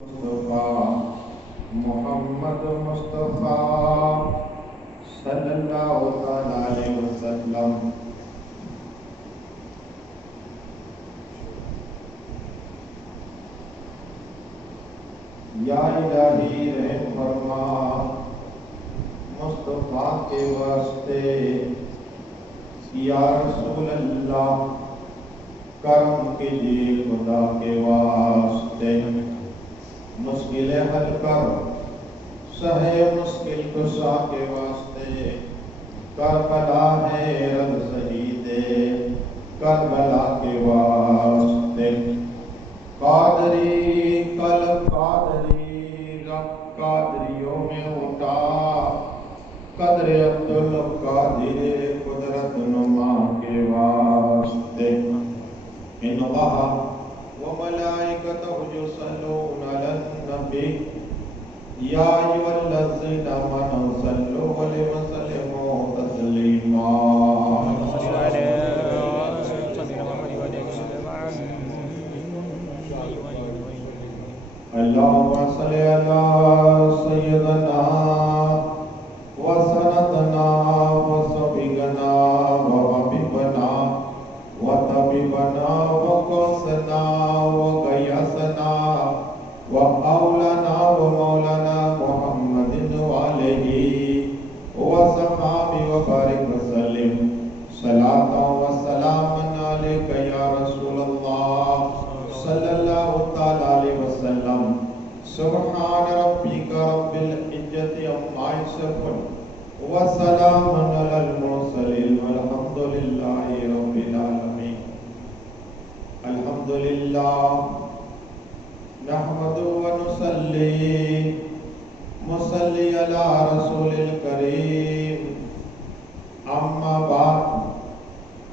مصطفیٰ محمد مصطفیٰ صلی اللہ تعالیٰ علیہ وسلم۔ یا الہی رحم فرما مصطفیٰ کے واسطے، یا رسول اللہ کرم کیجیے خدا کے واسطے، مشکل حل کر سہے مشکل کشا کے واسطے، کربلا ہے رب شہید کربلا کے واسطے، قادری کل قادری رب قادریوں میں اٹھا، قدر عبد القادر قدرت نما کے واسطے، ان اللہ وملائکتہ یصلون علی النبی یا ایھا الذین آمنوا صلوا علیہ وسلموا تسلیما۔ اللہم صل علی سیدنا وسندنا وسبقنا وحبیبنا وطبیبنا وقوسنا وقیاسنا وأولانا ومولانا محمد وعليه وصحابه وبارك وسلم صلاة وسلام عليك يا رسول الله صلى الله تعالى عليه وسلم۔ سبحان ربك رب العزة عما يصفون وسلام على المرسلين والحمد لله رب العالمين۔ الحمد لله نحمد ونصلي مصلي على رسول الكريم، اما بعد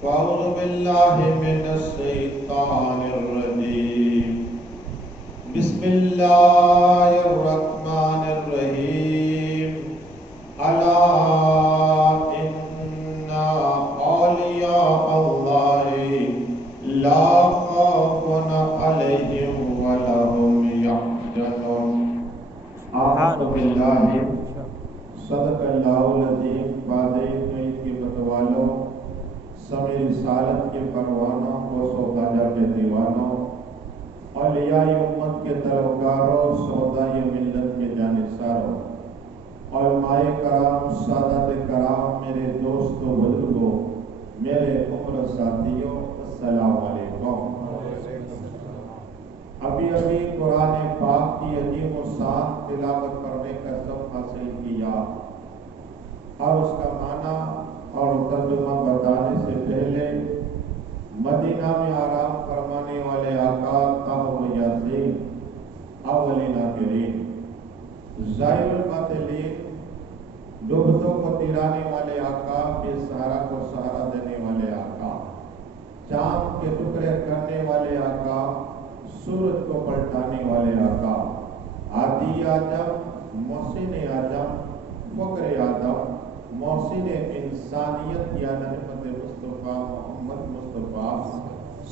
فاعوذ بالله من الشيطان الرجيم، بسم الله الرحمن الرحيم، الا ان اولیاء الله لا خوف عليهم ولا هم يحزنون۔ اعوذ باللہ صدق اللہ العظیم۔ وعدہ توحید کے متوالوں، سمع رسالت کے پروانوں، غوث و خواجہ کے دیوانوں، اولیاء امت کے طلبگاروں، سودائی ملت کے جانثاروں، علماء کرام، سادات کرام، میرے دوستوں بزرگوں، میرے عمر ساتھیوں، السلام علیکم۔ ابھی قرآن پاک کی عظیم و شان تلاوت کرنے کا سبق حاصل کیا، اور اس کا معنی اور ترجمہ بتانے سے پہلے مدینہ میں آرام فرمانے والے آقا طاہر یاسین اولین آخرین، زائر الباطلین، ڈوبتوں کو ترانے والے آقا، بے سہارا کو سہارا دینے والے آقا، چاند کے ٹکڑے کرنے والے آقا، سورج کو پلٹانے والے آقا، عادی آدم، محسن آدم، فقر آدم، محسن انسانیت یا رحمت مصطفیٰ محمد مصطفیٰ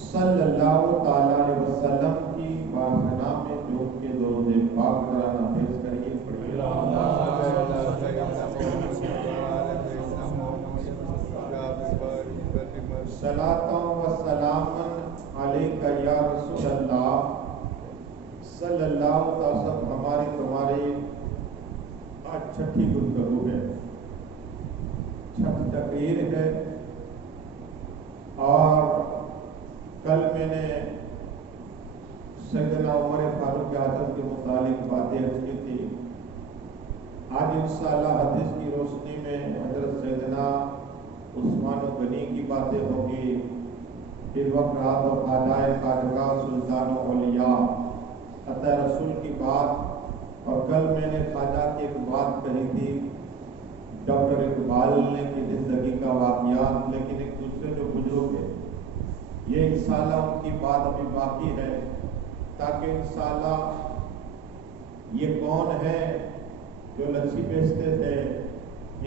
صلی اللہ تعالیٰ علیہ وسلم کی بارگاہ میں جھوم کے درود پاک ترانہ پیش کریے، پڑھیے۔ صلاۃ و سلام علیک یا رسول اللہ صلی اللہ تعالیٰ وسلم۔ ہماری تمہاری آج چھٹی گفتگو ہے، چھٹی تقریر ہے، اور کل میں نے سیدنا عمر فاروق اعظم کے متعلق باتیں عرض کی تھی۔ آج انشاءاللہ حدیث کی روشنی میں حضرت سیدنا عثمان غنی کی باتیں ہوگی، پھر وقت رات و خواجہ خواجگاہ سلطان و اولیاء عطا رسول کی بات، اور کل میں نے خواجہ کی ایک بات کہی تھی ڈاکٹر اقبال نے کی زندگی کا واقعات، لیکن ایک دوسرے جو بزرگ ہے یہ انشاءاللہ ان کی بات ابھی باقی ہے، تاکہ انشاءاللہ یہ کون ہے جو لچھی بیچتے تھے،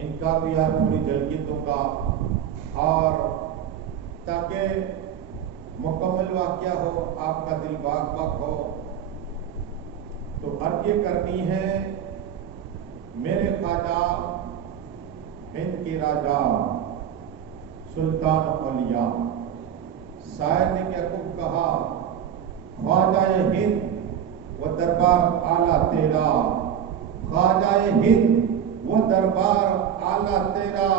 ان کا بھی آج پوری جلگی دوں گا، اور تاکہ مکمل واقعہ ہو، آپ کا دل باغ باغ ہو۔ تو عرض یہ کرنی ہے میرے خواجہ ہند کے راجا سلطان اولیاء شاعر نے کیا خوب کہا، خواجہ ہند وہ دربار اعلیٰ تیرا، خواجہ ہند وہ دربار اعلیٰ تیرا،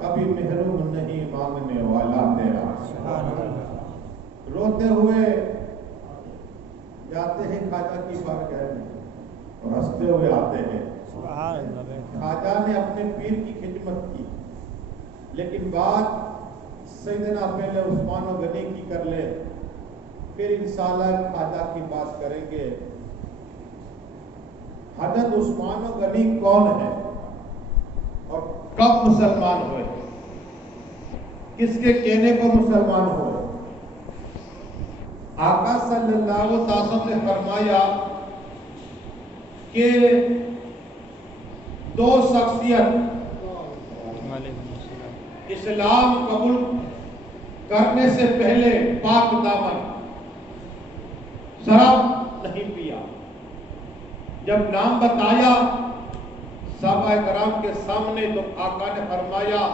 کبھی محروم نہیں مانگنے والا تیرا۔ روتے ہوئے جاتے ہیں خواجہ کی بارگاہ میں اور ہنستے ہوئے آتے ہیں۔ خواجہ نے اپنے پیر کی خدمت کی، لیکن بات سیدنا پہلے عثمان و غنی کی کر لے، پھر انشاءاللہ خواجہ کی بات کریں گے۔ حضرت عثمان و غنی کون ہے اور کب مسلمان ہوئے، کس کے کہنے پر مسلمان ہوئے؟ آقا صلی اللہ علیہ وسلم نے فرمایا کہ دو شخصیت اسلام قبول کرنے سے پہلے پاک دامن شراب نہیں پیا، جب نام بتایا صحابہ کرام کے سامنے تو آقا نے فرمایا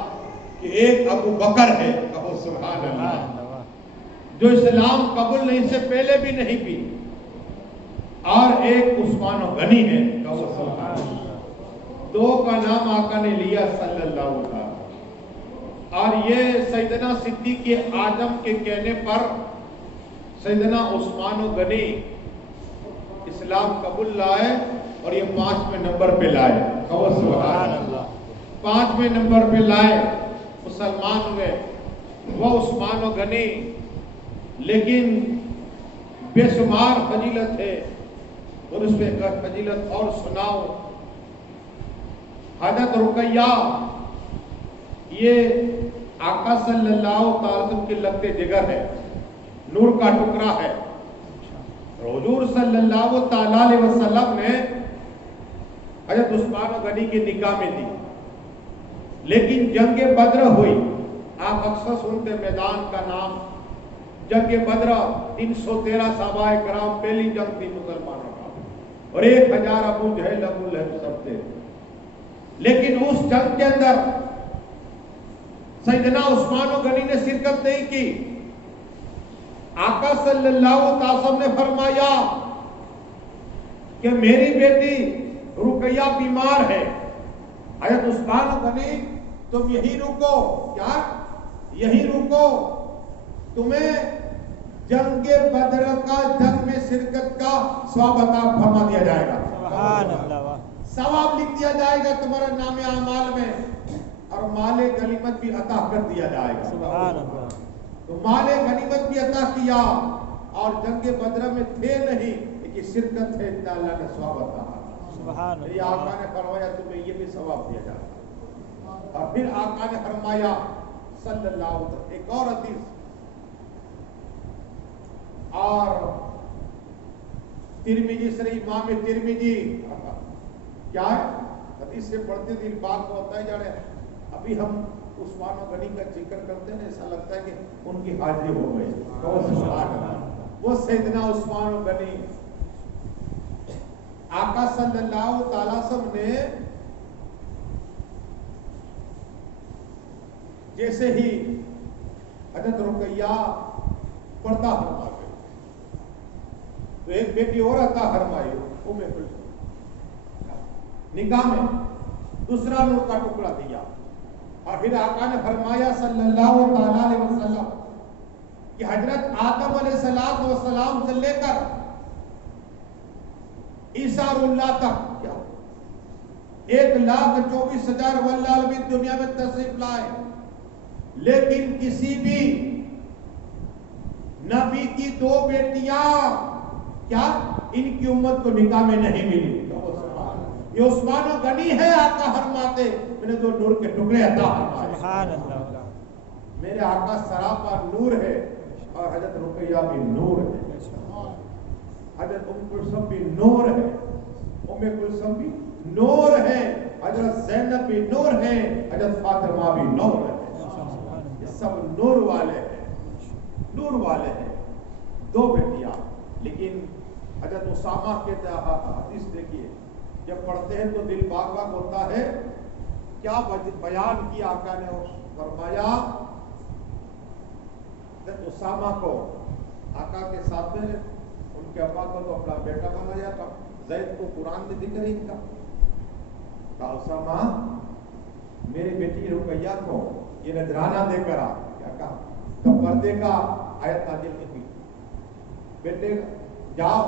کہ ایک ابو بکر ہے، کہو سبحان اللہ، جو اسلام قبول نہیں سے پہلے بھی نہیں پی، اور ایک عثمان و غنی ہے، کہو سبحان اللہ۔ دو کا نام آقا نے لیا صلی اللہ علیہ وسلم، اور یہ سیدنا صدیق اعظم کے کہنے پر سیدنا عثمان و غنی اسلام قبول لائے اور یہ 5ویں نمبر پہ لائے، کہو سبحان اللہ۔ 5ویں نمبر پہ لائے، مسلمان ہوئے وہ عثمان و غنی، لیکن بے شمار فضیلت ہے، اور اس پہ ایک فضیلت اور سناؤ۔ حضرت رقیہ یہ آقا صلی اللہ علیہ وسلم کے لگتے جگر ہے، نور کا ٹکڑا ہے۔ حضور صلی اللہ علیہ وسلم نے حضرت عثمان و غنی کی نکاح میں دی، لیکن جنگ بدر ہوئی، آپ اکثر سنتے میدان کا نام جنگ بدر، 313 صحابہ کرام، پہلی جنگ تھی مسلمانوں کا، اور 1000 ابو جہل ابو لہب سب تھے، لیکن اس جنگ کے اندر سیدنا عثمان و غنی نے شرکت نہیں کی۔ آقا صلی اللہ علیہ وسلم نے فرمایا کہ میری بیٹی رقیہ بیمار ہے، حضرت عثمان و غنی تم یہی رکو، کیا یہی رکو، تمہیں جنگ بدر کا جنگ میں شرکت کا ثواب عطا فرما دیا جائے گا، سبحان اللہ، ثواب لکھ دیا جائے گا تمہارے نام اعمال میں، اور مال غنیمت بھی عطا کر دیا جائے گا، سبحان اللہ۔ تو مال غنیمت بھی عطا کیا، اور جنگ بدر میں تھے نہیں، لیکن شرکت ہے، اتنا اللہ نے ثواب عطا، سبحان اللہ۔ یہ آقا نے فرمایا تمہیں یہ بھی ثواب دیا جائے گا، اور پھر آقا نے فرمایا صلی اللہ علیہ وسلم، ایک اور حدیث، اور ترمذی شریف، امام ترمذی کیا ہے حدیث سے پڑھتے دل پاک ہوتا ہے جانے، ابھی ہم عثمان و غنی کا ذکر کرتے ہیں، ایسا لگتا ہے کہ ان کی حاضری ہو گئی، وہ سیدنا عثمان و غنی، آقا صلی اللہ علیہ وسلم نے جیسے ہی حضرت رقیہ پردہ فرما گئی، تو ایک بیٹی اور عطا فرمائی، ام کلثوم، نکاح میں دوسرا نور کا ٹکڑا دیا، اور پھر آقا نے فرمایا صلی اللہ علیہ وسلم کہ حضرت آدم علیہ السلام سے لے کر عیسیٰ اللہ تک، کیا 1,24,000 واللہ بھی دنیا میں تشریف لائے، لیکن کسی بھی نبی کی 2 بیٹیاں کیا ان کی امت کو نکاح میں نہیں ملی۔ یہ عثمان و غنی ہے، آقا فرماتے میں نے 2 نور کے ٹکڑے عطا فرمائے، سبحان اللہ، میرے آقا سراپا نور ہے، اور حضرت رقیہ بھی نور ہے، حضرت ام کلثوم بھی نور ہے، ام کلثوم بھی نور ہے، حضرت زینب بھی نور ہے، حضرت فاطمہ بھی نور ہے، یہ سب نور والے ہیں، نور والے ہیں، 2 بیٹیاں، لیکن حضرت اسامہ کے حدیث دیکھیے، جب پڑھتے ہیں تو دل باغ باغ ہوتا ہے. کیا بیان کیا آقا نے؟ فرمایا حضرت اسامہ کو آقا کے ساتھ میں ان کے ابا کو تو اپنا بیٹا بنایا تھا. زید کو قرآن میں ذکر ہی کا کہا اسامہ میرے بیٹی رقیہ کو یہ نذرانہ دے کر آ. کیا کہا؟ تو پردے کا آیت نازل نہیں ہوئی. بیٹے جاؤ.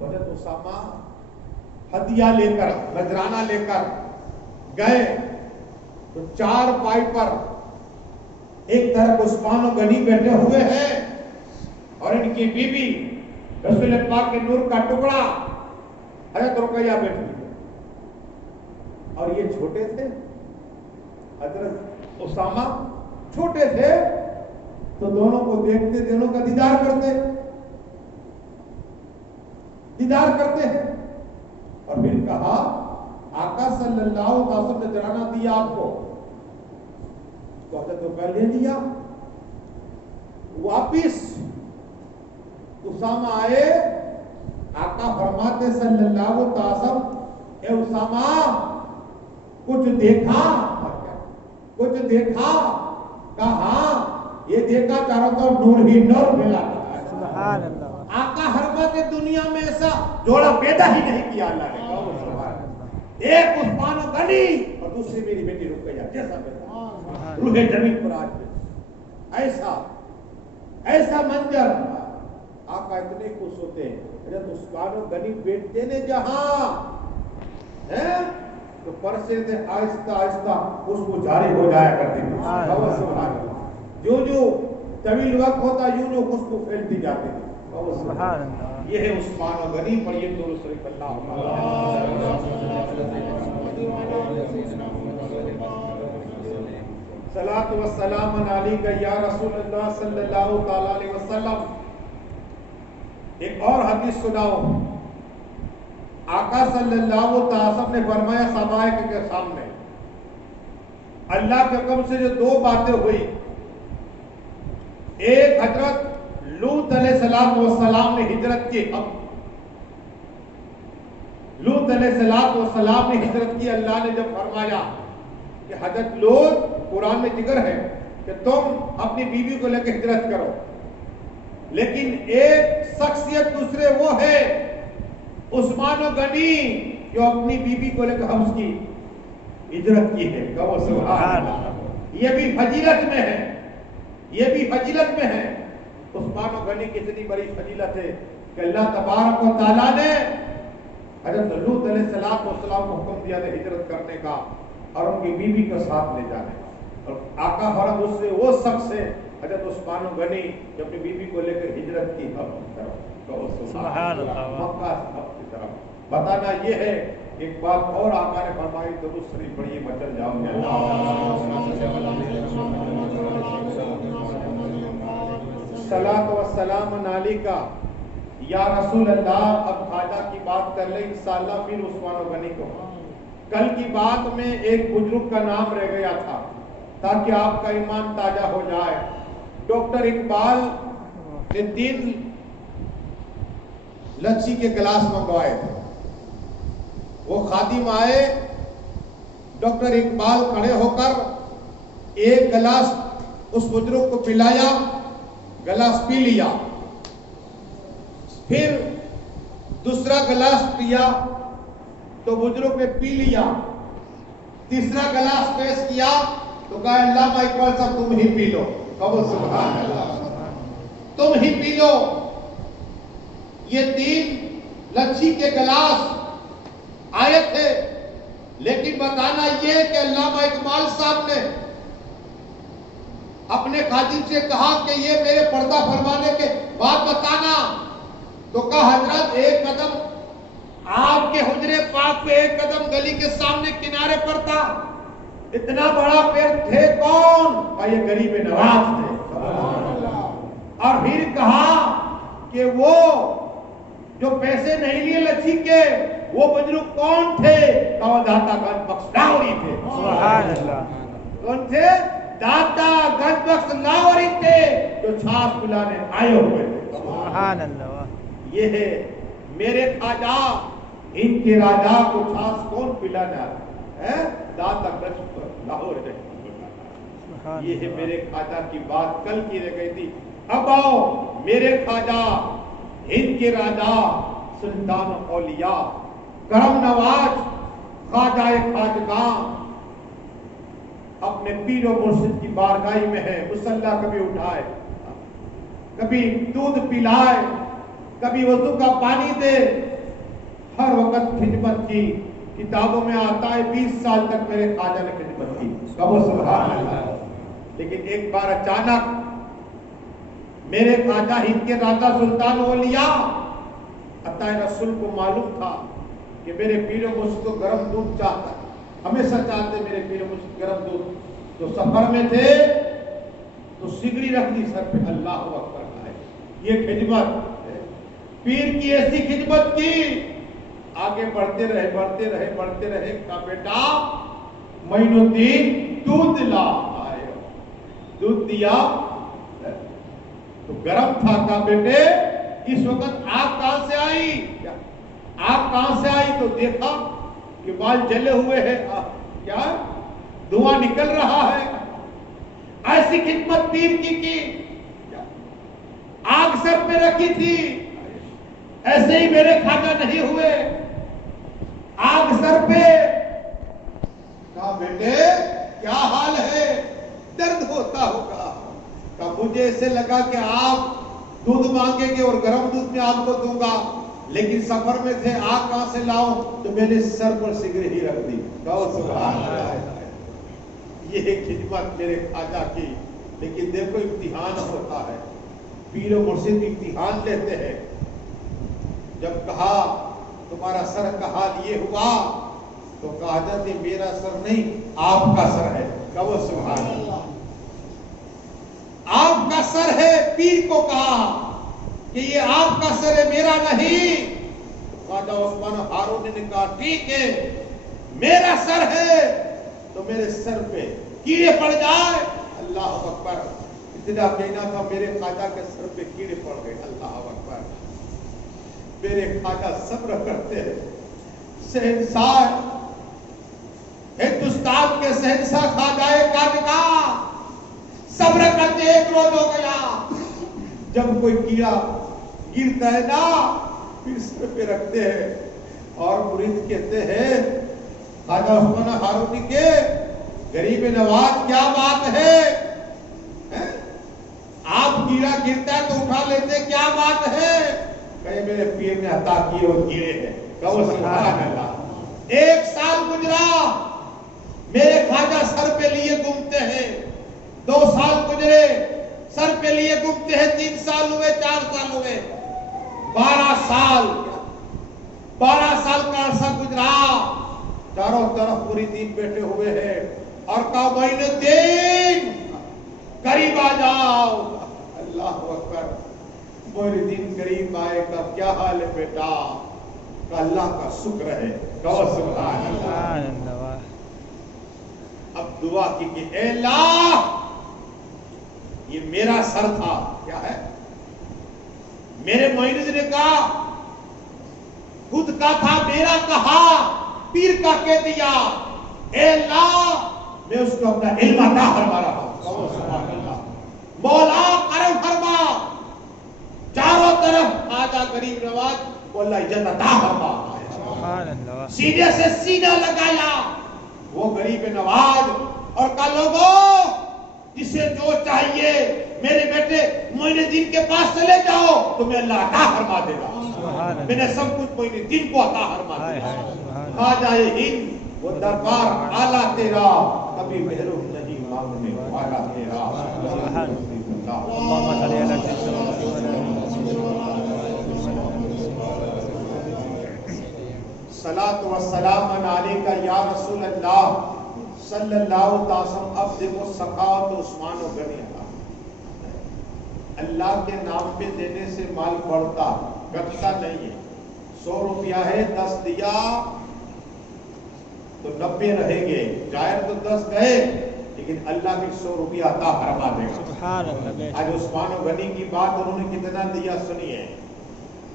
حضرت اسامہ ہدیہ لے کر نذرانہ لے کر گئے تو چار پائی پر ایک طرف عثمان و غنی بیٹھے ہوئے ہیں اور ان کی بیوی رسول پاک کے نور کا ٹکڑا حضرت رقیہ بیٹھی ہے. اور یہ چھوٹے تھے، حضرت اسامہ چھوٹے تھے تو دونوں کو دیکھتے، دونوں کا دیدار کرتے ہیں. اور پھر کہا آقا صلی اللہ علیہ وسلم نے نذرانہ دیا آپ کو، تو حضرت رقیہ لے لیا. واپس اسامہ آئے، آقا فرماتے صلی اللہ علیہ وسلم اے اسامہ کچھ دیکھا؟ کہا ہاں یہ دیکھا چاروں طرف نور ہی نور پھیلا ہے. سبحان اللہ. آقا فرماتے دنیا میں ایسا جوڑا پیدا ہی نہیں کیا اللہ نے. ایک عثمان و غنی اور دوسری میری بیٹی رقیہ جیسا بیٹا روح زمین پر آج بھی ایسا منظر. آقا اتنے خوش ہوتے ہیں. حضرت عثمان و غنی بیٹھتے نے جہاں تو پرسے سے آہستہ آہستہ خوشبو جاری ہو جایا کرتی تھی. جو طویل وقت ہوتا یوں خوشبو پھیلتی جاتی تھی. یہ ہے عثمان و غنی پر یہ دور شریف اللہ. صلاۃ و سلام علیک یا رسول اللہ صلی اللہ تعالی علیہ وسلم. ایک اور حدیث سناؤ. آقا صلی اللہ علیہ وسلم نے فرمایا صحابہ کے سامنے اللہ کے حکم سے جو دو باتیں ہوئی، ایک حضرت لوط علیہ السلام نے ہجرت کی. لوط علیہ السلام نے ہجرت کی. اللہ نے جب فرمایا کہ حضرت لوط، قرآن میں ذکر ہے کہ تم اپنی بیوی کو لے کے ہجرت کرو، لیکن ایک شخصیت دوسرے وہ ہے عثمان و غنی جو اپنی بیوی کو لے کے حبس کی ہجرت کی ہے. کہو سبحان اللہ. یہ بھی فضیلت میں ہے، یہ بھی فضیلت میں ہے. عثمان و غنی کی اتنی بڑی فضیلت ہے کہ اللہ تبارک و تعالیٰ نے حضرت لوط علیہ السلام کو حکم دیا تھا ہجرت کرنے کا اور ان کی بیوی کو ساتھ لے جانے کا. اور آقا فرمایا اس سے وہ شخص ہے حضرت عثمان و غنی جو اپنی بیوی کو لے کر ہجرت کی سبحان اللہ مکہ کی طرف. بتانا یہ ہے. ایک بات اور آقا نے فرمائی درود شریف پڑھیے مچل جاؤ گے. صلاۃ و سلام علیکہ یا رسول اللہ. اب خواجہ کی بات کر لیں انشاءاللہ پھر عثمان و غنی کو. کل کی بات میں ایک بزرگ کا نام رہ گیا تھا تاکہ آپ کا ایمان تازہ ہو جائے. ڈاکٹر اقبال نے 3 لچھی کے گلاس منگوائے تھے. وہ خادم آئے، ڈاکٹر اقبال کھڑے ہو کر ایک گلاس اس بزرگ کو پلایا، گلاس پی لیا. پھر دوسرا گلاس پیا تو بزرگ نے پی لیا. تیسرا گلاس پیش کیا تو کہا علامہ اقبال صاحب تم ہی پی لو. کہو سبحان اللہ. تم ہی پی لو. یہ 3 لچھی کے گلاس آئے تھے، لیکن بتانا یہ کہ علامہ اقبال صاحب نے اپنے خادم سے کہا کہ یہ میرے پردہ فرمانے کے بعد بتانا. تو کہا حضرت ایک قدم آپ کے حجرے پاک پہ، ایک قدم گلی کے سامنے کنارے پر تھا. اتنا بڑا پیڑ تھے کون؟ کہا یہ غریب نواز تھے. اور پھر کہا کہ وہ جو پیسے نہیں لیے لچھی کے وہ بزرگ کون تھے؟ کہا داتا گنج بخش لاہوری تھے. سبحان اللہ. کون تھے؟ داتا گنج بخش لاہوری تھے جو چھاس پلانے آئے ہوئے تھے. سبحان اللہ. یہ ہے میرے خواجہ ان کے راجا کو چھاس کون پلانا ہے؟ داتا کشف لاہور ہے. یہ ہے میرے خواجہ کی بات کل کی رہ گئی تھی. اب آؤ میرے خواجہ ہند کے راجا سلطان اولیاء کرم نواز خواجہ خواجگاں اپنے پیر و مرشد کی بارگاہ میں ہے. مصلی کبھی اٹھائے, کبھی دودھ پلائے, کبھی وضو کا پانی دے, ہر وقت خدمت کی. کتابوں میں آتا ہے 20 سال تک میرے خواجہ نے خدمت کی. کہو سبحان اللہ. لیکن ایک بار اچانک میرے خواجہ ہند کے راجا سلطان اولیاء عطا رسول کو معلوم تھا کہ میرے پیر و مرشد کو گرم دودھ چاہتا ہے, ہمیشہ چاہتے میرے پیر و مرشد گرم دودھ. تو سفر میں تھے تو سگڑی رکھ دی سر پہ, اللہ اکبر ہے. یہ خدمت پیر کی ایسی خدمت کی. آگے بڑھتے رہے بڑھتے رہے بڑھتے رہے. کہا بیٹا معین الدین دودھ لا. آئے دودھ دیا تو گرم تھا. کہا بیٹے اس وقت آگ کہاں سے آئی؟ آگ کہاں سے آئی؟ تو دیکھا کہ بال جلے ہوئے ہیں. کیا دھواں نکل رہا ہے. ایسی خدمت پیر کی آگ سر پہ رکھی تھی. ایسے ہی میرے خواجہ نہیں ہوئے, آگ سر پہ. کہا بیٹے کیا حال ہے؟ درد ہوتا ہوگا. کہا مجھے ایسے لگا کہ آپ دودھ مانگیں گے اور گرم دودھ میں آپ کو دوں گا, لیکن سفر میں تھے, آگ کہاں سے لاؤں, تو میں نے سر پر سگڑی ہی رکھ دی. کہو سبحان اللہ. یہ ایک خدمت میرے خواجہ کی. لیکن دیکھو امتحان ہوتا ہے, پیر و مرشد امتحان لیتے ہیں. جب کہا تمہارا سر کا حال یہ ہوا, تو کہا حضرت میرا سر نہیں آپ کا سر ہے. کہو سبحان اللہ. آپ کا سر ہے. پیر کو کہا کہ یہ آپ کا سر ہے میرا نہیں. خواجہ عثمان ہارونی نے کہا ٹھیک ہے میرا سر ہے تو میرے سر پہ کیڑے پڑ جائے. اللہ اکبر. اتنا کہنا تھا میرے خواجہ کے سر پہ کیڑے پڑ گئے. اللہ اکبر. میرے خواجہ صبر کرتے ہیں. شہنشاہ ہندوستان کے شہنشاہ خواجہ خواجگاں صبر کرتے. ایک روز ہو گیا, جب کوئی کیڑا گرتا ہے نا پھر سر پہ رکھتے ہیں اور مرید کہتے ہیں خواجہ عثمان ہارونی کے غریب نواز کیا بات ہے, آپ کیڑا گرتا ہے تو اٹھا لیتے, کیا بات ہے؟ کہ میرے پیر نے عطا کیے اور کیڑے ہیں. کہو سبحان اللہ. 1 سال گزرا, میرے خواجہ سر پہ لیے گھومتے ہیں. 2 سال گزرے, سر پہ لیے گھومتے ہیں. 3 سال ہوئے, 4 سال ہوئے, 12 سال. 12 سال کا عرصہ گزرا. چاروں طرف مریدین بیٹھے ہوئے ہیں اور کہا معین الدین قریب آ جاؤ. اللہ اکبر. مریدین قریب آئے. کا کیا حال ہے بیٹا؟ کہ اللہ کا شکر ہے. کہو سبحان اللہ. اب دعا کی کہ اے اللہ یہ میرا سر تھا. کیا ہے؟ میرے معین الدین نے کہا خود کا تھا, میرا کہا, پیر کا کہہ دیا. اے اللہ میں اس کو اپنا علم عطا فرما رہا ہوں. سبحان اللہ. مولا کرم فرما. چاروں طرف خواجہ غریب نواز کو اللہ عزت عطا فرما. سبحان اللہ. سینے سے سینہ لگایا وہ غریب نواز اور کہا لوگوں جسے جو چاہیے میرے بیٹے معین الدین کے پاس چلے جاؤ تمہیں اللہ عطا فرما دے گا. میں نے سب کچھ معین الدین کو عطا فرما دیا. خواجہ ہند وہ دربار اعلیٰ تیرا کبھی محروم نہیں مانگنے والا تیرا. صلاۃ و سلام علیکہ یا رسول اللہ صلی اللہ تعالی افضل السخاوت عثمان و غنی. اللہ کے نام پہ دینے سے مال بڑھتا گھٹتا نہیں ہے. 100 روپیہ ہے, 10 دیا تو 90 رہیں گے. ظاہر تو 10 گئے لیکن اللہ بھی 100 روپیہ عطا فرما دے گا. آج عثمان و غنی کی بات انہوں نے کتنا دیا سنیے.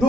2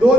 2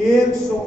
100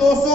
200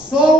100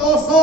200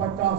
50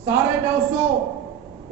950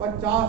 50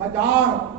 1000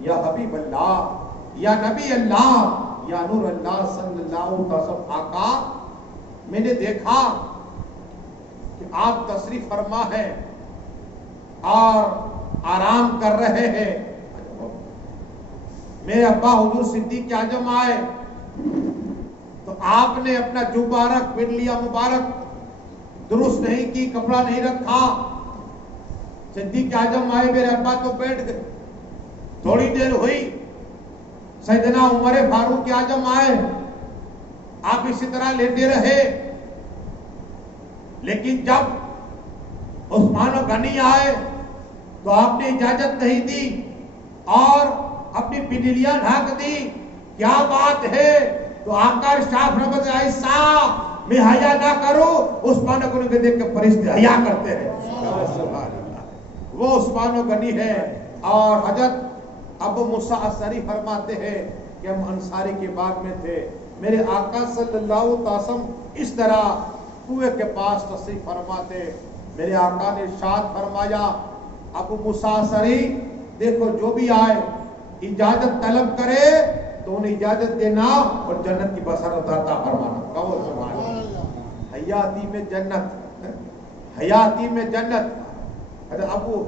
یا حبیب اللہ، یا نبی اللہ، یا نور اللہ صلی اللہ علیہ وسلم آقا، میں نے دیکھا کہ آپ تشریف فرما ہے اور آرام کر رہے ہیں. میرے ابا حضور صدیق اعظم آئے تو آپ نے اپنا جو مبارک پہن لیا، مبارک درست نہیں کی، کپڑا نہیں رکھا. صدیق اعظم آئے، میرے ابا تو بیٹھ گئے. تھوڑی دیر ہوئی، سیدنا عمر فاروق اعظم آئے، آپ اسی طرح لیتے رہے. لیکن جب عثمان غنی آئے تو آپ نے اجازت نہیں دی اور اپنی پنڈلیاں ڈھانک دی. کیا بات ہے؟ تو آقا ارشاد فرماتے ہیں ایسا میں حیا نہ کروں. عثمان غنی کو دیکھ کے فرشتے حیا کرتے ہیں. سبحان اللہ، وہ عثمان غنی ہے. اور حضرت ابو موسیٰ اشعری فرماتے ہیں کہ ہم انصاری کے باغ میں تھے، میرے آقا صلی اللہ علیہ وسلم اس طرح کنویں کے پاس تشریف فرماتے. میرے آقا نے ارشاد فرمایا ابو موسیٰ اشعری دیکھو جو بھی آئے اجازت طلب کرے تو انہیں اجازت دینا اور جنت کی بشارت عطا فرمانا. کہو سبحان اللہ. حیاتی میں جنت، حیاتی میں جنت. حضرت ابو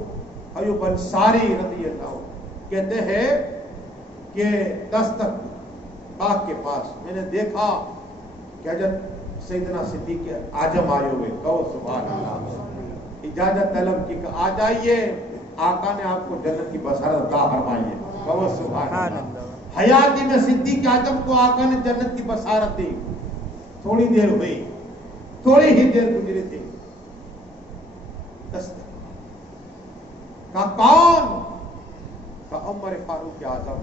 ایوب انصاری رضی اللہ عنہ کہتے ہیں کہ دستک باغ کے پاس میں نے دیکھا کہ حضرت سیدنا صدیق اعظم آئے ہوئے. کہو سبحان اللہ. اجازت طلب کی کہ آ جائیے، آقا نے آپ کو جنت کی بشارت عطا فرمائیے. کہو سبحان اللہ. حیاتی میں صدیق اعظم کو آقا نے جنت کی بشارت دی. تھوڑی دیر ہوئی، تھوڑی ہی دیر گزری تھی، کہا کون؟ کہا عمر فاروق اعظم.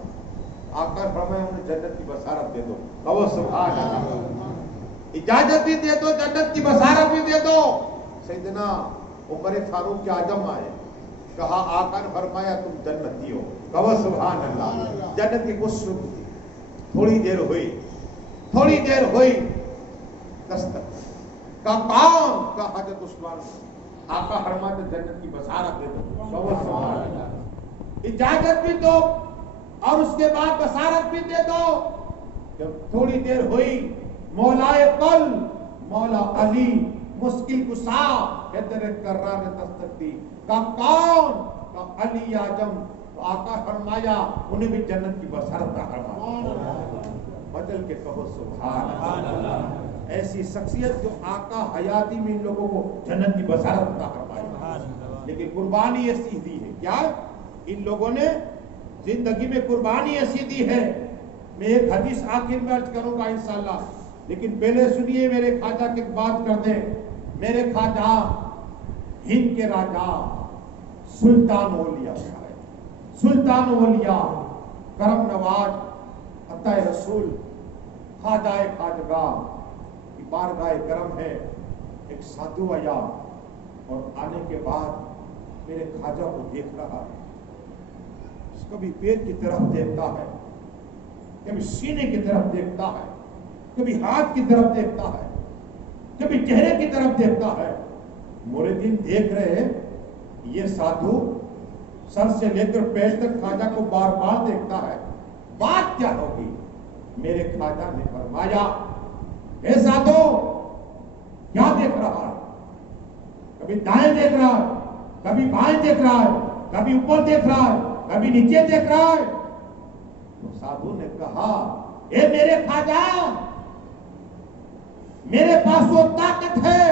آقا فرمایا انہیں جنت کی بشارت دے دو. کہو سبحان اللہ. اجازت بھی دے دو، جنت کی بشارت بھی دے دو. سیدنا عمر فاروق اعظم آئے، کہا آقا نے فرمایا تم جنتی ہو. کہو سبحان اللہ. جنت کی خوشبو تھی. تھوڑی دیر ہوئی، تھوڑی دیر ہوئی، دستک. کہا کون؟ کہا حضرت عثمان. آقا فرماتے جنت کی بشارت دے دو. کہو سبحان اللہ. اجازت بھی دو اور اس کے بعد بشارت بھی دے دو. جب تھوڑی دیر ہوئی، مولائے قل مولا علی مشکل کشا کہتے رہے کرار نے دستک دی. کہا کون؟ کہا علی اعظم. تو آقا فرمایا انہیں بھی جنت کی بشارت فرمایا. بدل کے کہو سبحان اللہ. ایسی شخصیت جو آقا حیاتی میں ان لوگوں کو جنت کی بشارت عطا فرمائی. لیکن قربانی ایسی دی ہے. کیا ان لوگوں نے زندگی میں قربانی ایسی دی ہے. میں ایک حدیث آخر میں عرض کروں گا انشاءاللہ، لیکن پہلے سنیے میرے خواجہ کی بات کر دیں. میرے خواجہ ہند کے راجا سلطان اولیاء، سلطان اولیاء کرم نواز عطا رسول خواجہ خواجگاہ کی بارگاہ کرم ہے. ایک سادھو آیا اور آنے کے بعد میرے خواجہ کو دیکھ رہا ہے. کبھی پیٹ کی طرف دیکھتا ہے، کبھی سینے کی طرف دیکھتا ہے، کبھی ہاتھ کی طرف دیکھتا ہے، کبھی چہرے کی طرف دیکھتا ہے. موریدین دیکھ رہے ہیں یہ سادھو سر سے لے کر پیر تک خواجہ کو بار بار دیکھتا ہے، بات کیا ہوگی؟ میرے خواجہ نے فرمایا اے سادھو کیا دیکھ رہا ہے؟ کبھی دائیں دیکھ رہا ہے، کبھی بائیں دیکھ رہا ہے، کبھی اوپر دیکھ رہا ہے، کبھی نیچے دیکھ رہا ہے. تو سادھو نے کہا اے میرے خواجہ، میرے پاس وہ طاقت ہے،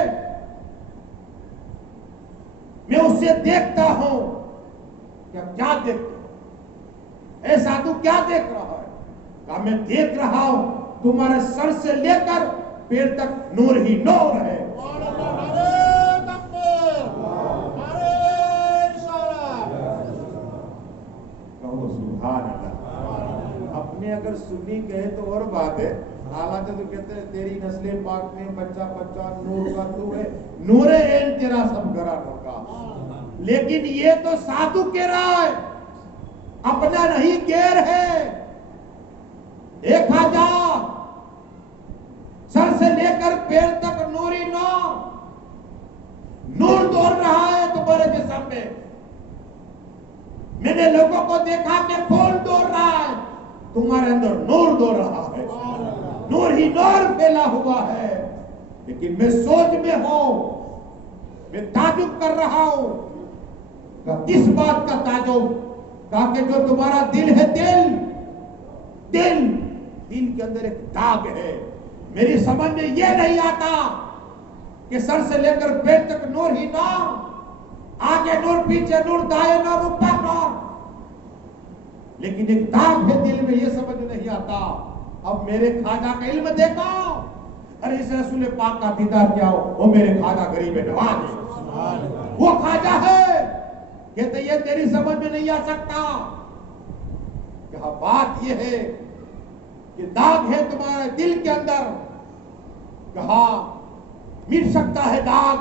میں اسے دیکھتا ہوں. کیا دیکھتا ہوں؟ اے سادھو کیا دیکھ رہا ہے؟ کہا میں دیکھ رہا ہوں تمہارے سر سے لے کر پیر تک نور ہی نور ہے. کہو سبحان اللہ. اپنے اگر سنی کہے تو اور بات ہے، حالانکہ تو کہتے ہیں تیری نسل پاک میں بچہ بچہ نور کا تو ہے، نور عین تیرا سب گھرانوں کا. لیکن یہ تو سادھو کہہ رہا ہے، اپنا نہیں غیر ہے. ایک خواجہ سر سے لے کر پیر تک نوری نور دوڑ رہا ہے تمہارے جسم میں. میں نے لوگوں کو دیکھا کہ خون دوڑ رہا ہے، تمہارے اندر نور دوڑ رہا ہے، نور ہی نور پھیلا ہوا ہے۔ لیکن میں سوچ میں ہوں، میں تعجب کر رہا ہوں کہ کس بات کا تعجب؟ کہا کہ جو تمہارا دل ہے، دل کے اندر ایک داغ ہے۔ میری سمجھ میں یہ نہیں آتا کہ سر سے لے کر پیٹ تک نور ہی نور، آگے نور، پیچھے نور، دائیں نور، اوپر نور، لیکن ایک داغ ہے دل میں، یہ سمجھ نہیں آتا۔ اب میرے خواجہ کا علم دیکھو، ارے اس رسول پاک کا دیدار کیا ہو، وہ میرے خواجہ غریب نواز ہے، وہ خواجہ ہے، کہتے یہ تیری سمجھ میں نہیں آ سکتا۔ کہا بات یہ ہے کہ داغ ہے تمہارے دل کے اندر، کہا مٹ سکتا ہے داغ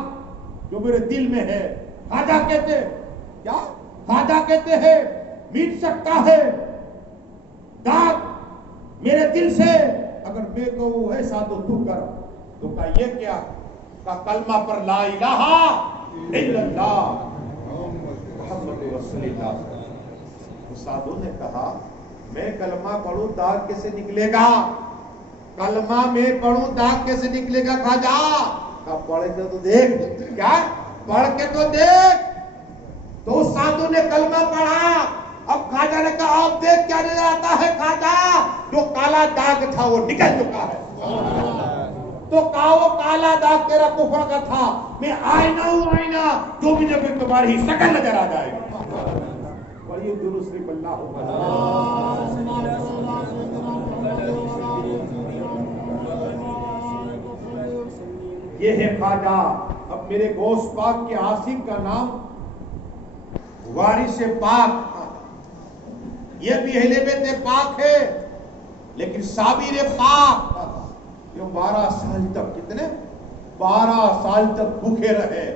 جو میرے دل میں ہے۔ خواجہ کہتے کیا؟ خواجہ کہتے ہیں مٹ سکتا ہے داغ میرے دل سے، اگر میں کہوں ایسا تو کر، تو کہا یہ کیا؟ کہا کلمہ پر لا الہ الا اللہ محمد رسول اللہ۔ سادھو نے کہا میں کلمہ پڑھوں داغ کیسے نکلے گا؟ کلمہ میں پڑھوں داغ کیسے نکلے گا خواجہ؟ کہا پڑھ کے تو دیکھ، کیا پڑھ کے تو دیکھ۔ تو اس سادھو نے کلمہ پڑھا، اب خواجہ نے کہا اب دیکھ کیا نظر آتا ہے خواجہ؟ جو کالا داغ تھا وہ نکل چکا ہے۔ تو کہا وہ کالا داغ تیرا کفر کا تھا، میں آئینہ ہوں آئینہ، جو مجھے پھر تمہاری شکل نظر آ جائے گی۔ یہ درست شریف اللہ یہ ہے خواجہ۔ اب میرے غوث پاک کے عاشق کا نام وارث پاک، یہ بھی اہل بیت پاک ہے، لیکن صابر پاک جو 12 سال تک، کتنے 12 سال تک بھوکے رہے۔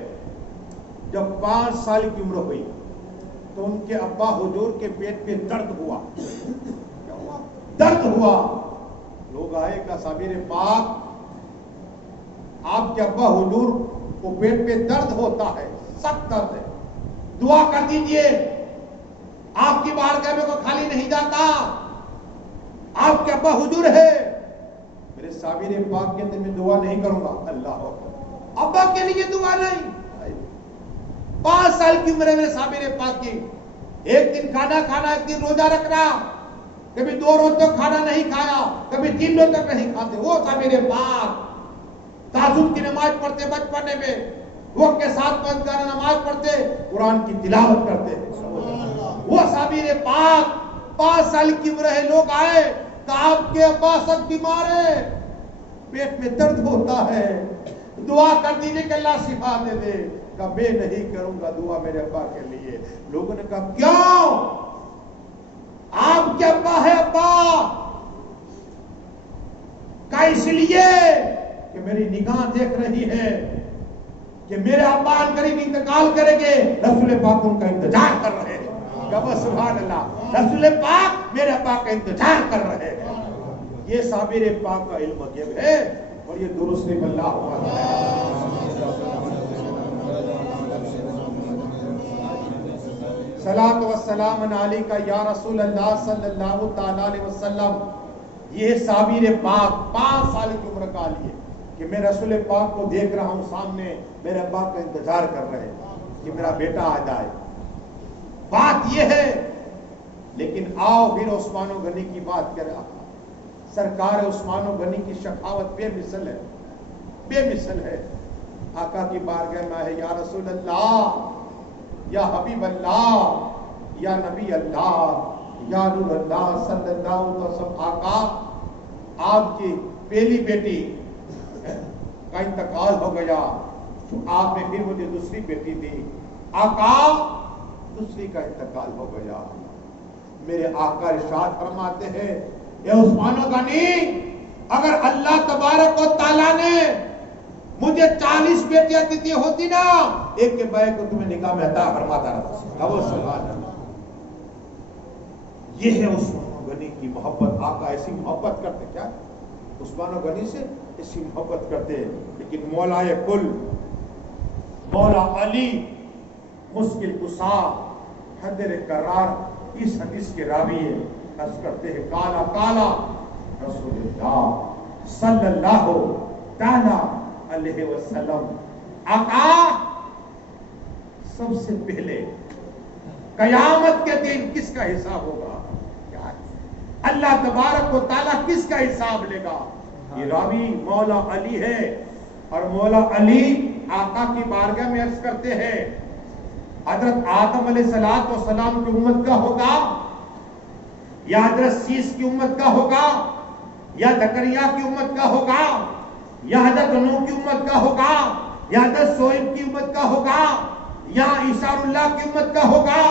جب 5 سال کی عمر ہوئی تو ان کے ابا حضور کے پیٹ میں درد ہوا، کیا ہوا؟ درد ہوا۔ لوگ آئے کہ صابر پاک آپ کے ابا حضور کو پیٹ میں درد ہوتا ہے، سخت درد ہے، دعا کر دیجئے، آپ کی بارگاہ میں کوئی خالی نہیں جاتا، آپ کے ابا حضور ہے۔ میرے صابر پاک کہتے میں دعا نہیں کروں گا۔ اللہ اکبر، ابا کے لیے دعا نہیں۔ 5 سال کی عمر ہے میرے صابر پاک کی، ایک دن کھانا کھانا، ایک دن روزہ رکھنا، کبھی 2 روز تک کھانا نہیں کھایا، کبھی 3 روز تک نہیں کھاتے۔ وہ صابر پاک تہجد کی نماز پڑھتے، بچپن میں وقت کے ساتھ 5 گانا نماز پڑھتے، قرآن کی تلاوت کرتے۔ وہ صابر پاک 5 سال کی عمر ہے، لوگ آئے کہ آپ کے ابا سخت بیمار ہے، پیٹ میں درد ہوتا ہے، دعا کر دیجئے کہ اللہ شفا دے دے۔ کہ میں نہیں کروں گا دعا میرے ابا کے لیے۔ لوگوں نے کہا کیوں؟ آپ کے ابا ہے ابا کا اس لیے کہ میری نگاہ دیکھ رہی ہے کہ میرے ابا قریب انتقال کریں گے، رسول پاک ان کا انتظار کر رہے ہیں۔ کہ سبحان اللہ، رسول پاک میرے ابا کا انتظار کر رہے ہیں۔ یہ صابر پاک کا علم غیب ہے، اور یہ درست اللہ ہوا ہے۔ صلاۃ و سلام علیکہ یا رسول اللہ صلی اللہ تعالی علیہ وسلم۔ یہ صابر پاک 5 سال کی عمر کا علی ہے کہ میں رسول پاک کو دیکھ رہا ہوں سامنے، میرے ابا کا انتظار کر رہے کہ میرا بیٹا آ جائے۔ بات یہ ہے، لیکن آؤ پھر عثمان و غنی کی بات کریں۔ سرکار عثمان و غنی کی شفاعت بے مثل ہے، بے مثل ہے۔ آقا کی بارگاہ میں ہے، یا رسول اللہ، یا حبیب اللہ، یا نبی اللہ، یا نور اللہ صلی اللہ علیہ وسلم۔ آقا آپ کی پہلی بیٹی کا انتقال ہو گیا، تو آپ نے پھر مجھے دوسری بیٹی دی، آقا دوسری کا انتقال ہو گیا۔ میرے آقا ارشاد فرماتے ہیں، اے عثمان و غنی، اگر اللہ تبارک و تعالیٰ نے مجھے 40 بیٹیاں دی ہوتی نا، ایک کے بھائی کو تمہیں نکاح میں عطا فرماتا رہا۔ اب سبحان اللہ، یہ ہے عثمان و غنی کی محبت۔ آقا ایسی محبت کرتے، کیا عثمان و غنی سے ایسی محبت کرتے۔ لیکن مولا کل، مولا علی، مشکل کشا، حیدر کرار اس حدیث کے راوی ہے، عرض کرتے ہیں کالا کالا رسول اللہ صلی اللہ تعالی علیہ وسلم، آقا سب سے پہلے قیامت کے دن کس کا حساب ہوگا؟ اللہ تبارک و تعالیٰ کس کا حساب لے گا؟ یہ راوی مولا علی ہے، اور مولا علی آقا کی بارگاہ میں عرض کرتے ہیں حضرت آدم علیہ السلام کی امت کا ہوگا، یا حضرت سیس کی امت کا ہوگا، یا زکریا کی امت کا ہوگا، یا حضرت نوح کی امت کا ہوگا، یا حضرت شعیب کی امت کا ہوگا، یا عیسیٰ اللہ کی امت کا ہوگا،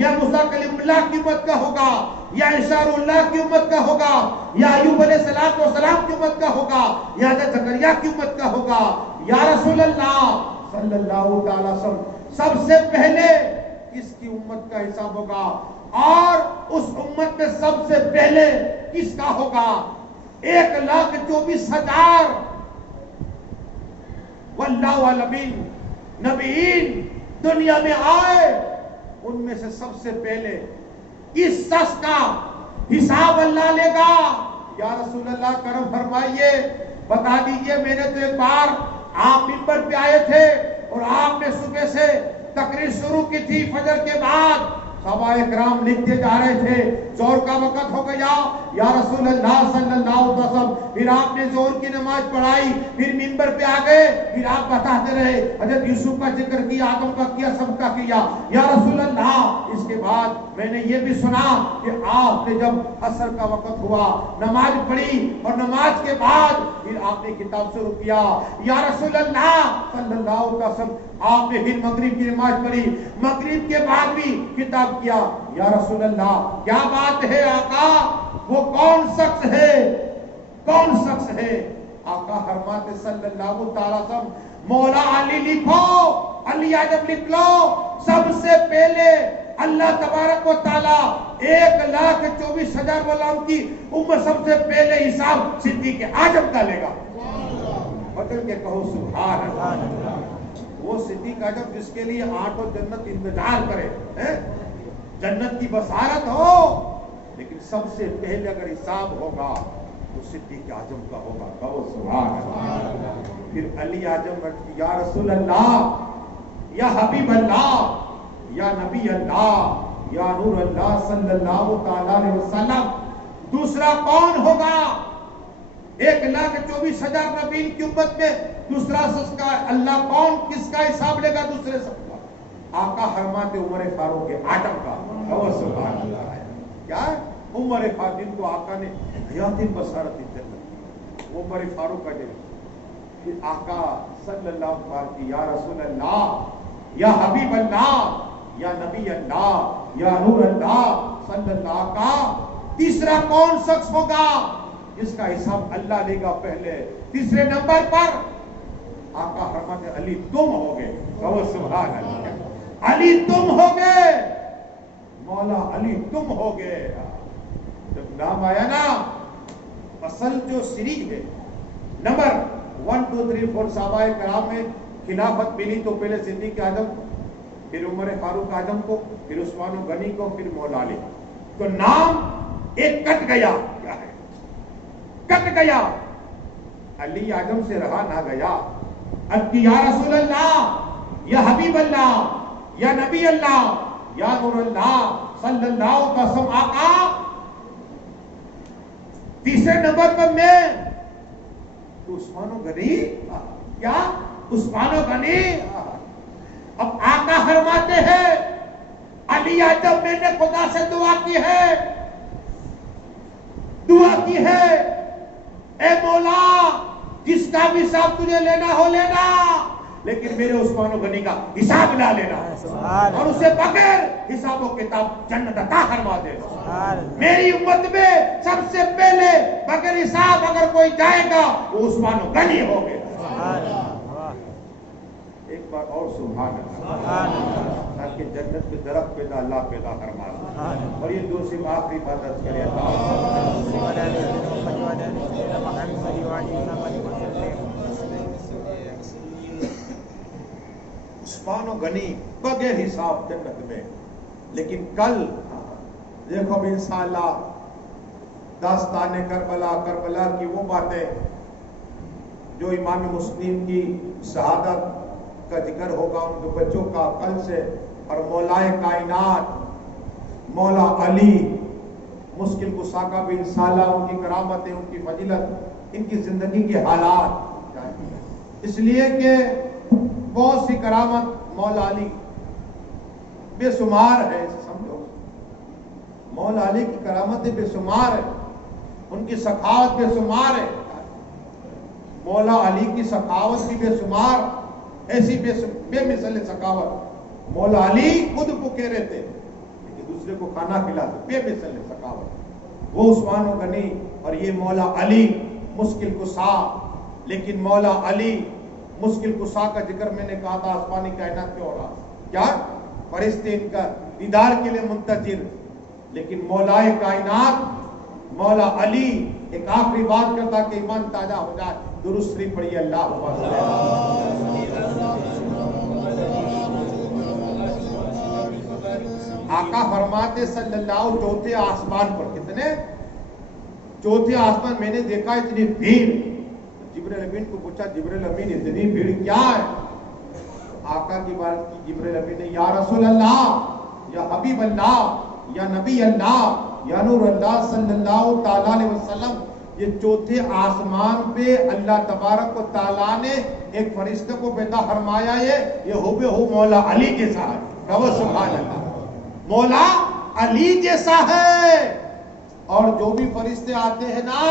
یا موسیٰ کلیم اللہ کی امت کا ہوگا، یا عیسیٰ اللہ کی امت کا ہوگا، یا ایوب علیہ السلام کی امت کا ہوگا، یا حضرت زکریا کی امت کا ہوگا، یا رسول اللہ صلی اللہ تعالی وسلم سب سے پہلے کس کی امت کا حساب ہوگا؟ اور اس امت میں سب سے پہلے کس کا ہوگا؟ 1,24,000 واللہ علمین نبیین دنیا میں آئے، ان میں سے سب سے پہلے کس شخص کا حساب اللہ لے گا؟ یا رسول اللہ کرم فرمائیے، بتا دیجئے۔ میں نے تو ایک بار آپ منبر پہ آئے تھے اور آپ نے صبح سے تقریر شروع کی تھی، فجر کے بعد صحابہ اکرام لکھتے جا رہے تھے، زور کا وقت ہو گیا یا رسول اللہ صلی اللہ علیہ وسلم، پھر آپ نے زور کی نماز پڑھائی، پھر منبر پہ آ گئے، پھر آپ بتاتے رہے حضرت یوسف کا ذکر کیا، آدم کا کیا، سب کا کیا یا رسول اللہ۔ اس کے بعد میں نے یہ بھی سنا کہ آپ نے جب عصر کا وقت ہوا نماز پڑھی، اور نماز کے بعد پھر آپ نے کتاب شروع کیا یا رسول اللہ صلی اللہ علیہ وسلم۔ آپ نے پھر مغرب کی نماز پڑھی، مغرب کے بعد بھی کتاب کیا یا رسول اللہ۔ کیا بات ہے آقا؟ وہ کون شخص ہے؟ کون شخص ہے؟ آقا فرماتے صلی اللہ تعالی وسلم، مولا علی لکھو، علی اعظم لکھ لو، سب سے پہلے اللہ تبارک و تعالی 1,24,000 غلام کی امت سب سے پہلے حساب صدیق اعظم کا لے گا۔ بدل کے کہو سبحان اللہ۔ وہ صدیق اعظم جس کے لیے آٹھوں جنت انتظار کرے، جنت کی بصارت ہو، لیکن سب سے پہلے اگر حساب ہوگا تو صدیق اعظم کا ہوگا، کہو سبحان اللہ۔ پھر علی اعظم یا رسول اللہ، یا حبیب اللہ، یا نبی اللہ، یا نور اللہ صلی اللہ تعالی علیہ وسلم، دوسرا کون ہوگا؟ 1,24,000 نبی کی امت میں دوسرا شخص کا اللہ کون کس کا حساب لے گا؟ دوسرے شخص کا۔ آقا فرماتے عمر فاروق اعظم کا، سبحان اللہ۔ کیا عمر فاروق جن کو آقا نے حیات بصارت جنت، عمر فاروق کا جنت۔ پھر آقا صلی اللہ علیہ وسلم یا رسول اللہ، یا حبیب اللہ، یا نبی اللہ، یا نور اللہ صلی اللہ کا تیسرا کون شخص ہوگا جس کا حساب اللہ لے گا پہلے؟ تیسرے نمبر پر آقا فرماتے علی تم ہوگے، کہو سبحان اللہ۔ علی تم ہوگے، مولا علی تم ہوگے۔ جب نام آیا نا، اصل جو سیریز ہے نمبر 1 2 3 4 صحابہ کرام میں خلافت ملی تو پہلے صدیق اعظم، پھر عمر فاروق اعظم کو، پھر عثمان غنی کو، پھر مولا علی۔ تو نام ایک کٹ گیا، کیا ہے؟ کٹ گیا، علی اعظم سے رہا نہ گیا۔ اب کی یا رسول اللہ، یا حبیب اللہ، یا نبی اللہ، یا نور اللہ صلی اللہ علیہ وسلم۔ آقا تیسرے نمبر پر میں تو عثمان غنی، کیا عثمان غنی؟ اب آقا فرماتے ہیں علی اعظم میں نے خدا سے دعا کی ہے، دعا کی ہے، اے مولا جس کا بھی حساب تجھے لینا ہو لینا، لیکن میرے عثمان غنی کا حساب نہ لینا، اور اسے بغیر حساب و کتاب جنت عطا فرما دے۔ میری امت میں سب سے پہلے بغیر حساب اگر کوئی جائے گا وہ عثمان غنی ہو گئے۔ ایک بار اور سبحان اللہ، تاکہ جنت میں درخت پیدا اللہ پیدا فرما۔ اور یہ دوسری آخری بات عرض کرے، عثمان غنی بغیر حساب جنت میں لیکن کل دیکھو اب انشاءاللہ داستان کربلا کی وہ باتیں جو امام مسلم کی شہادت کا ذکر ہوگا ان کے بچوں کا کل سے، اور مولائے کائنات مولا علی مشکل کشا کا بھی انشاءاللہ ان کی کرامتیں، ان کی فضیلت، ان کی زندگی کے حالات، اس لیے کہ بہت سی کرامت مولا علی بے شمار ہے، سمجھو مولا علی کی کرامتیں بے شمار ہے، ان کی سخاوت بے شمار ہے، مولا علی کی سخاوت بھی بے شمار، ایسی بے مثل سخاوت مولا علی خود بھوکے رہتے لیکن دوسرے کو کھانا کھلاتے، بے مثل سخاوت، وہ عثمان و غنی، اور یہ مولا علی مشکل کشا۔ لیکن مولا علی مشکل کشا کا ذکر میں نے کہا تھا آسمانی کائنات کے، اور کیا فرشتے ان کا دیدار کے لیے منتظر، لیکن مولائے کائنات مولا علی ایک آخری بات کرتا کہ ایمان تازہ ہو جائے، درود شریف پڑھیے اللہم صلی آقا فرماتے صلی اللہ چوتھے آسمان پر، کتنے؟ چوتھے آسمان میں نے دیکھا اتنی بھیڑ، جبرائیل امین کو پوچھا جبرائیل امین اتنی بھیڑ کیا ہے؟ آقا کی بات کی جبرائیل امین نے، یا رسول اللہ، یا حبیب اللہ، یا نبی اللہ، یا نور اللہ صلی اللہ تعالیٰ علیہ وسلم، یہ چوتھے آسمان پہ اللہ تبارک و تعالیٰ نے ایک فرشتے کو پیدا فرمایا ہے، یہ ہوبے ہو مولا علی جیسا ہے، کہو سبحان اللہ، مولا علی جیسا ہے۔ اور جو بھی فرشتے آتے ہیں نا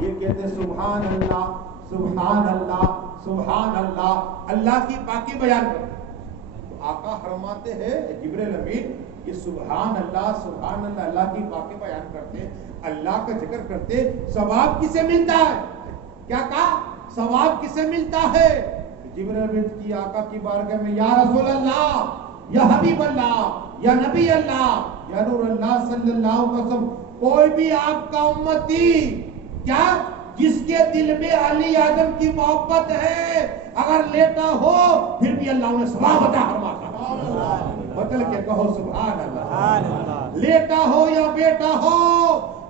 یہ کہتے ہیں سبحان اللہ سبحان اللہ سبحان اللہ، اللہ کی پاکی بیان کرتے ہیں۔ تو آقا فرماتے ہیں جبرائیل امین یہ سبحان اللہ اللہ کی پاکی بیان کرتے، اللہ کا ذکر کرتے، ثواب کسے ملتا ہے؟ کیا کہا؟ ثواب کسے ملتا ہے؟ جبرائیل امین کی آقا کی بارگاہ میں، یا رسول اللہ، یا حبیب اللہ، یا نبی اللہ، یا نور اللہ صلی اللہ علیہ وسلم، کوئی بھی آپ کا امتی کیا جس کے دل میں علی اعظم کی محبت ہے اگر لیٹا ہو پھر بھی اللہ انہیں ثواب عطا فرماتا ہے، بدل کے کہو سبحان اللہ۔ لیٹا ہو یا بیٹا ہو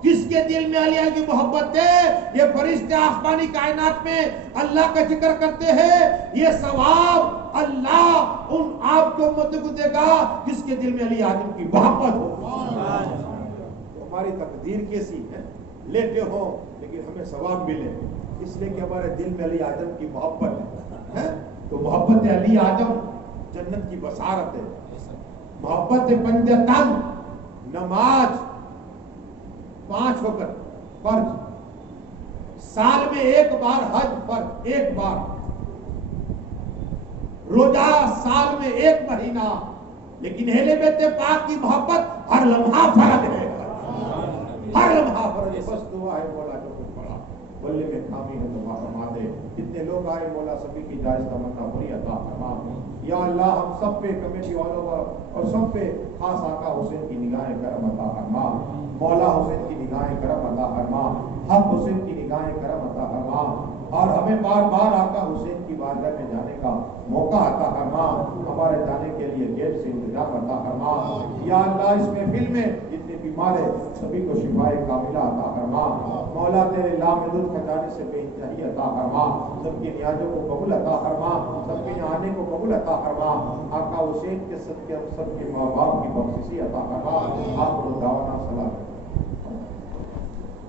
جس کے دل میں علی کی محبت ہے، یہ فرشتے آسمانی کائنات میں اللہ کا ذکر کرتے ہیں، یہ ثواب اللہ ان آپ کے امت کو دے گا جس کے دل میں علی اعظم کی محبت ہو۔ ہماری تقدیر کیسی ہے، لیٹے ہو لیکن ہمیں ثواب ملے، اس لیے کہ ہمارے دل میں علی اعظم کی محبت ہے، تو محبت علی اعظم جنت کی بشارت ہے، محبت پنجتن، نماز 5 وقت فرض، سال میں ایک بار حج فرض، ایک بار روزہ سال میں 1 مہینہ، لیکن اہل بیت پاک کی محبت ہر لمحہ فرض ہے، ہر لمحہ فرض ہے۔ بس دعا ہے مولا جو کچھ پڑھا بلے میں کھامی ہے دعا فرما دے، جتنے لوگ آئے مولا سبھی کی جائز تمنا پوری عطا فرما، یا اللہ ہم سب پہ کمیٹی والوں پر اور سب پہ خاص آقا حسین کی نگاہیں کرم عطا فرما، مولا حسین کی نگاہیں کرم عطا فرما، حق حسین کی نگاہیں کرم عطا فرما، اور ہمیں بار بار آقا حسین کی بارگاہ میں جانے کا موقع عطا فرما، ہمارے جانے کے لیے گیٹ سے انتظام عطا فرما، یا اللہ اس محفل میں جتنے بیمار ہیں سبھی کو شفائے کاملہ عطا فرما، مولا تیرے لامحدود خزانے سے بے انتہائی عطا فرما، سب کی نیازوں کو قبول عطا فرما، سب کے یہاں آنے کو قبول عطا فرما، آقا حسین کے صدقے سب کے ماں باپ کی بخششی عطا فرما، آخر دعوانا سلام۔